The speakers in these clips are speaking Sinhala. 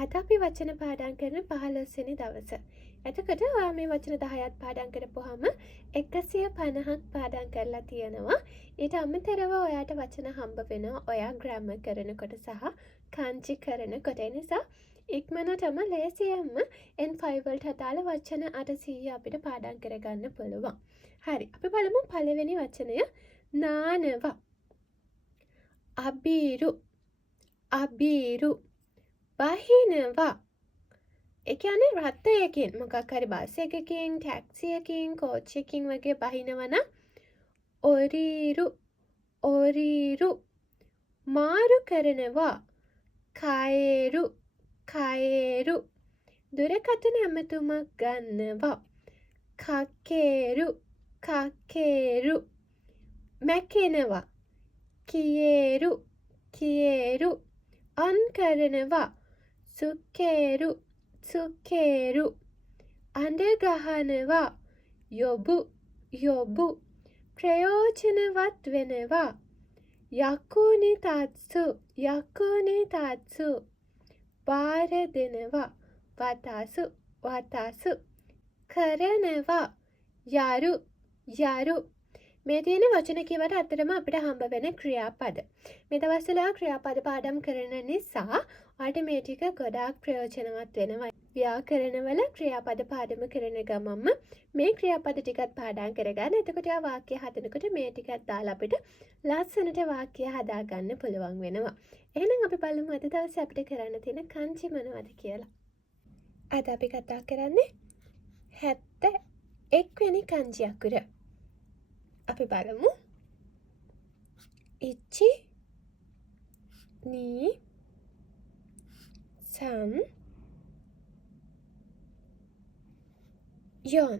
අද අපි වචන පාඩම් කරන 15 වෙනි දවස. එතකොට ඔයා මේ වචන 10ක් පාඩම් කරපුවාම 150ක් පාඩම් කරලා තියෙනවා. ඊට අමතරව ඔයාට වචන හම්බ වෙනවා ඔයා ග්‍රැමර් කරනකොට සහ කාංචි කරනකොට. ඒ නිසා ඉක්මනටම ලේසියෙන්ම N5 වලට අදාළ වචන 800 අපිට පාඩම් කරගන්න පුළුවන්. හරි. අපි බලමු පළවෙනි වචනය නානවා. අබීරු අබීරු බහිනවා. ඒ කියන්නේ රථයකින් මොකක් හරි බස් එකකින් ටැක්සි එකකින් කෝච් එකකින් වගේ බහිනවා නම් ඔරීරු ඔරීරු මාරු කරනවා. කයරු කයරු දුරකථන ඇමතුමක් ගන්නවා. කකේරු කකේරු මැකෙනවා. කියේරු කියේරු අන් කරනවා. සුකේරු සුකේරු අඬ ගහනවා. යොබු යොබු ප්‍රයෝජනවත් වෙනවා. යකුනි තත්සු යකුනි තත්සු බාර දෙනවා. වතාසු වතාසු කරනවා. යරු යරු මේ තියෙන වචන කියවට අතරම අපිට හම්බ වෙන ක්‍රියාපද. මේ දවස්වල ක්‍රියාපද පාඩම් කරන නිසා ඔයාලට මේ ටික ගොඩාක් ප්‍රයෝජනවත් වෙනවා. ව්‍යාකරණවල ක්‍රියාපද පාඩම කරන ගමන්ම මේ ක්‍රියාපද ටිකත් පාඩම් කරගන්න. එතකොට ආ වාක්‍ය හදනකොට මේ ටිකත් දාලා අපිට ලස්සනට වාක්‍ය හදාගන්න පුළුවන් වෙනවා. එහෙනම් අපි බලමු අද දවසේ අපිට කරන්න තියෙන කංචි මොනවද කියලා. අද අපි කතා කරන්නේ 71 වෙනි කංචි අකුර. අපි බලමු. ඉච්චි නී සන් යොන්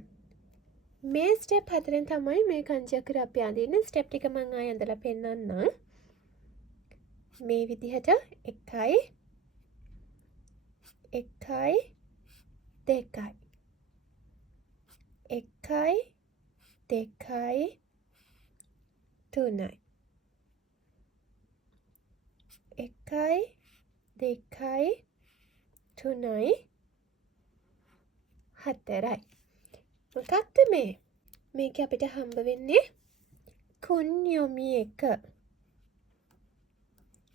මේ ස්ටෙප් හතරෙන් තමයි මේ කංචි අකුර අපි අඳින්න. ස්ටෙප් ටික මම ආයෙ අඳලා පෙන්නන්නම්. මේ විදිහට 1යි 1යි 2යි 1යි 2යි 3යි 1යි 2යි 3යි 4යි. මොකක්ද මේ? මේක අපිට හම්බ වෙන්නේ කුන්යොමි එක.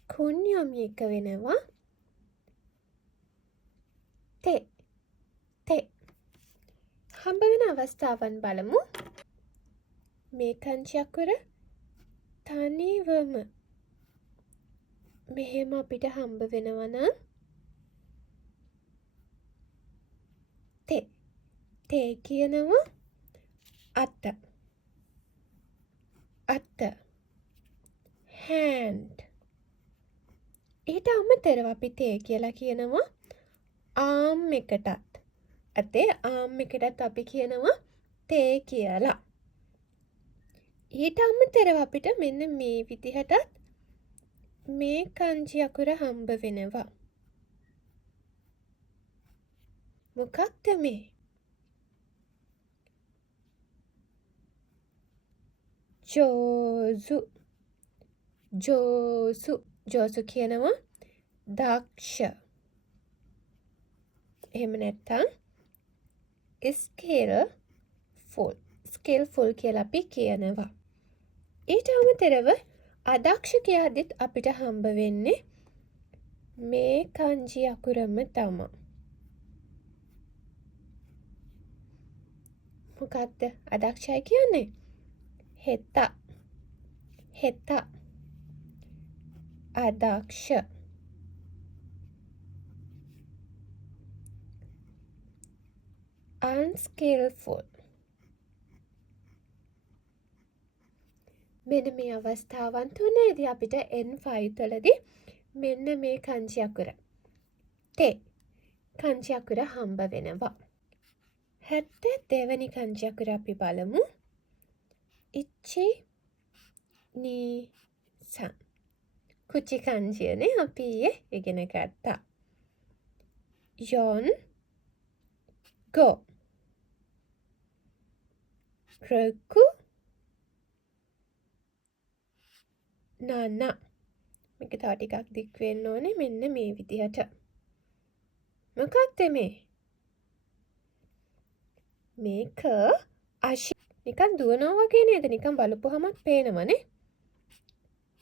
කුන්යොමි එක වෙනවා තේ තේ. හම්බ වෙන අවස්ථාවන් බලමු. මේ කංචි අකුර තනිවම මෙහෙම අපිට හම්බ වෙනවා නම් තේ තේ කියනවා අත අත hand. ඊට අමතරව අපි තේ කියලා කියනවා ආම් එකටත්. අතේ ආම් එකටත් අපි කියනවා තේ කියලා. ඊට අමතරව අපිට මෙන්න මේ විදිහටත් මේ කංචි අකුර හම්බ වෙනවා. මොකක්ද මේ? ජෝසු ජෝසු ජෝසු කියනවා දක්ෂ. එහෙම නැත්නම් ස්කිල්ෆුල් ස්කිල්ෆුල් කියලා අපි කියනවා. ඊට අමතරව අදක්ෂ කියද්දිත් අපිට හම්බ වෙන්නේ මේ කංචි අකුරම තමයි. මොකක්ද අදක්ෂයි කියන්නේ? හෙත හෙත අදක්ෂ. unskillful. මෙන්න මේ අවස්ථාවන් තුනේදී අපිට N5 වලදී මෙන්න මේ කංචි අකුර තේ කංචි අකුර හම්බ වෙනවා. 72 වෙනි කංචි අකුර අපි බලමු. ඉච්චි නී සන්. කුචි කංචියනේ අපි ඉගෙන ගත්තා. යොන් ගෝ රකු නන. මේක තව ටිකක් දික් වෙන්න ඕනේ මෙන්න මේ විදිහට. මොකක්ද මේ? මේක අශි නිකන් දුවනවා වගේ නේද? නිකන් බලපුවහමත් පේනවනේ.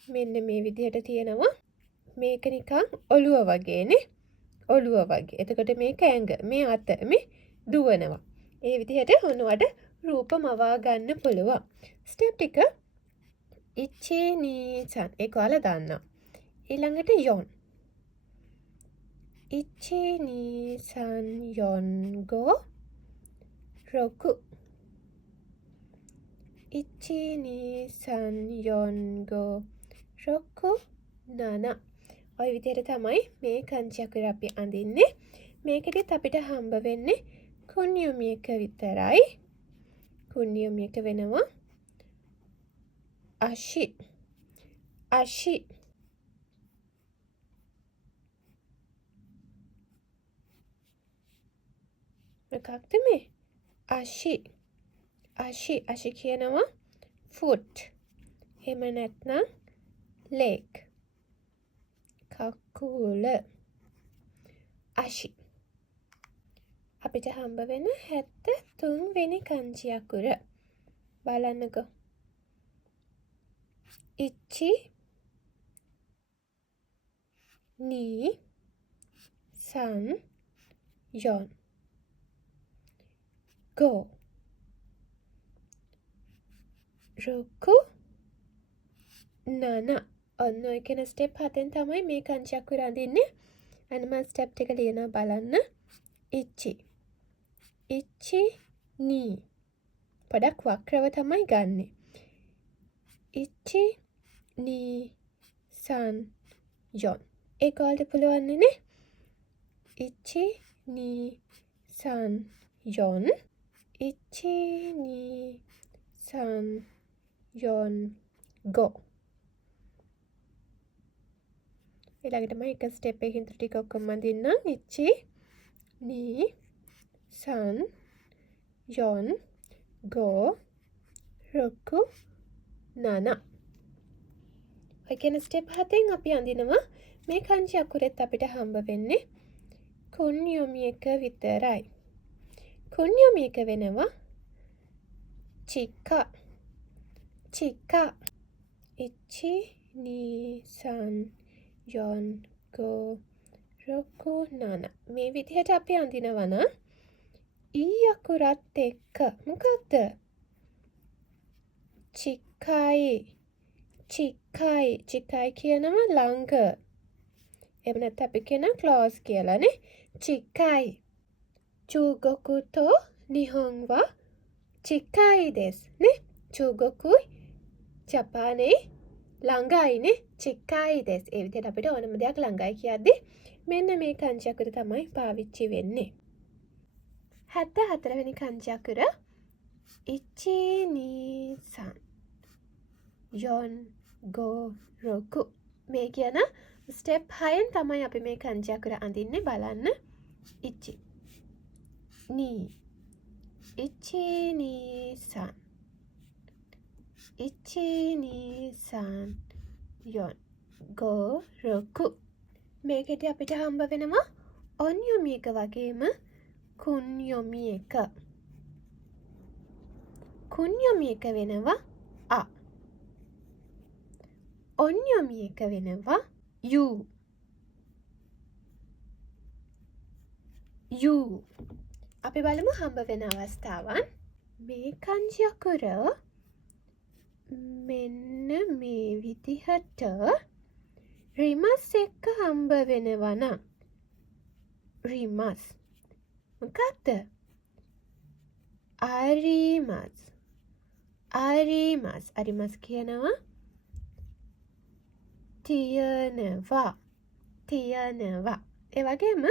මෙන්න මේ විදිහට තියෙනවා. මේක නිකන් ඔළුව වගේනේ. ඔළුව වගේ. එතකොට මේක ඇඟ. මේ අත මේ දුවනවා. ඒ විදිහට ඔන්නවට රූප මවා ගන්න පුළුවන්. ස්ටෙප් ටික ඉච්චේ නීසන්. ඒක ඔයාලා දන්නවා. ඊළඟට යොන්. ඉච්චේ නීසන් යොන් ගෝ රොකු. ඉච්චේ නීසන් යොන් ගෝ රොකු නන. ඔය විදිහට තමයි මේ කංචි අකුර අපි අඳින්නේ. මේකෙදිත් අපිට හම්බ වෙන්නේ කුණ්‍යොමි එක විතරයි. කුණ්‍යොමි එක වෙනවා අශි. අශි. මොකක්ද මේ? අශි. අශි. අශි කියනවා foot. එහෙම නැත්නම් leg. කකුල. අශි. අපිට හම්බ වෙන 73 වෙනි කංචි අකුර. බලන්නකෝ. ඉච්චි නී සන් යොන් ගෝ රොකු නන. ඔන්න ඔය කියන ස්ටෙප් 7න් තමයි මේ කංචි අකුර අඳින්නේ. අන්න මම ස්ටෙප් ටික ලියනවා බලන්න. ඉච්චි. ඉච්චි නී. පොඩක් වක්‍රව තමයි ගන්නෙ. ඉච්චි නී සන් යොන්. ඒක ඔයාලට පුළුවන් නේ? ඉච්චි නී සන් යොන්. ඉච්චි නී සන් යොන් ගෝ. ඊළඟට මම එක ස්ටෙප් එකකින් ටික ඔක්කොම අඳින්නම්. ඉච්චි නී සන් යොන් ගෝ රොකු නන. ඔය කියන ස්ටෙප් 7න් අපි අඳිනවා මේ කංචි අකුරෙත් අපිට හම්බ වෙන්නේ කුණ්‍යොමි එක විතරයි. කුණ්‍යොමි එක වෙනවා චිකා. චිකා. ඉච්චි නී සන් යොන් ගෝ රොකු නන. මේ විදිහට අපි අඳිනවා නම් ඊ අකුරත් එක්ක මොකක්ද? චිකයි. චිකයි. චිකයි කියනවා ළඟ. එහෙම නැත්නම් අපි කියන ක්ලෝස් කියලානේ. චිකයි. චූගොකු තෝ නිහොන් වා චිකයි දෙස් නේ. චූගොකුයි ජපානයේ ළඟයිනේ. චිකයි දෙස්. ඒ විදිහට අපිට ඕනම දෙයක් ළඟයි කියද්දි මෙන්න මේ කංචි අකුර තමයි පාවිච්චි වෙන්නේ. 74 වෙනි කංචි අකුර ඉච්චි නී සන් යොන් ගෝ රොකු. මේ කියන ස්ටෙප් 6න් තමයි අපි මේ කංචි අකුර අඳින්නේ. බලන්න. ඉච්චි නී. ඉච්චි නී සන්. ඉච්චි නී සන් යොන් ගෝ රොකු. මේකෙදි අපිට හම්බ වෙනවා ඔන්යොමි එක වගේම කුණ්යොමි එක. කුණ්යොමි එක වෙනවා අ. ඔන්යොමි එක වෙනවා යූ. යූ. අපි බලමු හම්බ වෙන අවස්ථාවන්. මේ කංචි අකුර මෙන්න මේ විදිහට රිමස් එක්ක හම්බ වෙනවා නම් රිමස් මොකක්ද? අරිමස්. අරිමස්. අරිමස් කියනවා තියනවා. තියනවා. ඒ වගේම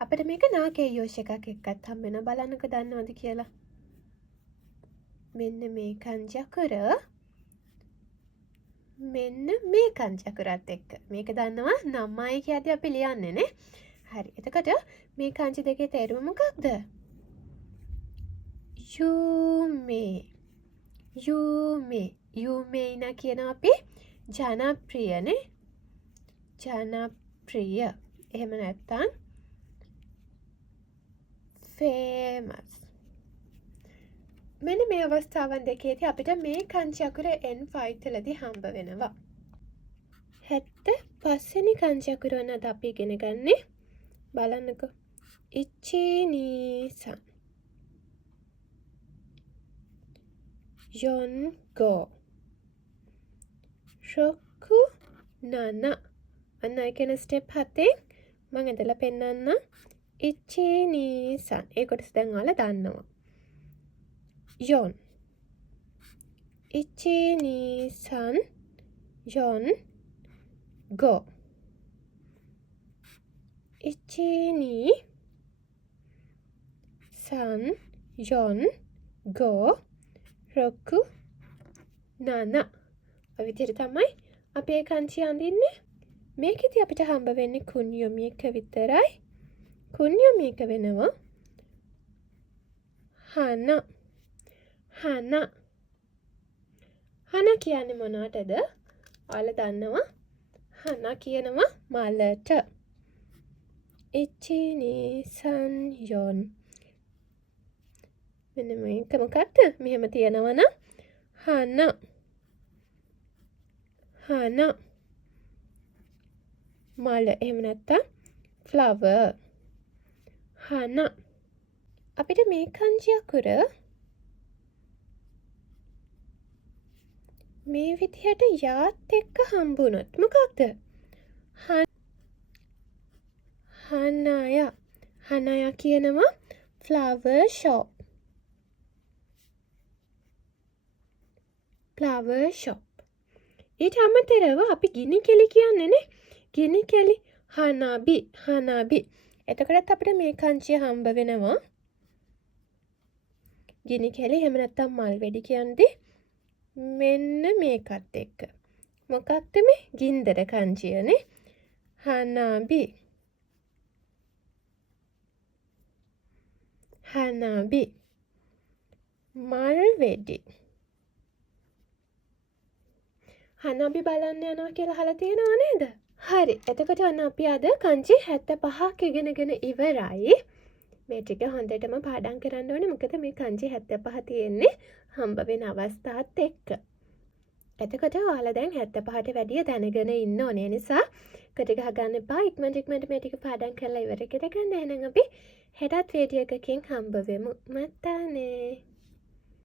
අපිට මේක නාකේ යෝෂ එකක් එක්කත් හම්බ වෙනවා. බලන්නකෝ දන්නවද කියලා. මෙන්න මේ කංචි අකුර මෙන්න මේ කංචි අකුරත් එක්ක. මේක දන්නවා 9යි කියද්දී අපි ලියන්නේ නේ. හරි. එතකොට මේ කංචි දෙකේ තේරුම මොකක්ද? යූමේ. යූමේ. යූමේ නා කියන අපි ජනප්‍රියනේ. ජනප්‍රිය. එහෙම නැත්තම් famous. මෙන්න මේ අවස්ථාවන් දෙකේදී අපිට මේ කංචි අකුර N5 වලදී හම්බ වෙනවා. 75 වෙනි කංචි අකුර වන අද අපි ඉගෙන ගන්නේ බලන්නකෝ. ඉචිනිසන් යොන්ගෝ ශොක්කු නන අන්න ඒ කියන ස්ටෙප් 7න් මම ඇදලා පෙන්නන්න. ඉචිනිසන් ඒ කොටස දැන් ඔයාලා දන්නවා. යොන් ඉචිනිසන් යොන් ගෝ ඉචිනි සන් යොන් ගෝ රොක්කු නන. ඔය විදිහට තමයි අපි ඒ කංචි අඳින්නේ. මේකෙදි අපිට හම්බ වෙන්නේ කුණ්‍යොමි එක විතරයි. කුණ්‍යොමි එක වෙනවා හන. හන. හන කියන්නේ මොනවටද? ඔයාලා දන්නවා. හන කියනවා මලට. ඉචිනිසන් යොන්. මෙන්න මේක මොකක්ද? මෙහෙම තියෙනවා නම් හන. හන මල. එහෙම නැත්තම් flower. හන. අපිට මේ කංචි අකුර මේ විදිහට යාත් එක්ක හම්බුනොත් මොකක්ද? හනය. හනය කියනවා flower shop. flower shop. ඊට අමතරව අපි ගිනි කෙලි කියන්නේ නේ. ගිනි කෙලි හනබි. හනබි. එතකොටත් අපිට මේ කංචිය හම්බ වෙනවා. ගිනි කෙලි එහෙම නැත්තම් මල් වෙඩි කියන්නේ මෙන්න මේකත් එක්ක. මොකක්ද මේ? ගින්දර කංචියනේ. හනබි. හනබි. මල් වෙඩි. හනබි බලන්න යනවා කියලා අහලා තියෙනව නේද? හරි. එතකොට අන්න අපි අද කංචි 75ක් ඉගෙනගෙන ඉවරයි. මේ ටික හොඳටම පාඩම් කරන්න ඕනේ. මොකද මේ කංචි 75 තියෙන්නේ හම්බ වෙන අවස්ථාත් එක්ක. එතකොට ඔයාලා දැන් 75ට වැඩිය දැනගෙන ඉන්න ඕනේ. නිසා කට ගහගන්න එපා. ඉක්මනට මේ ටික පාඩම් කරලා ඉවර කරගන්න. එහෙනම් අපි හෙටත් වීඩියෝ එකකින් හම්බ වෙමු. මතනේ.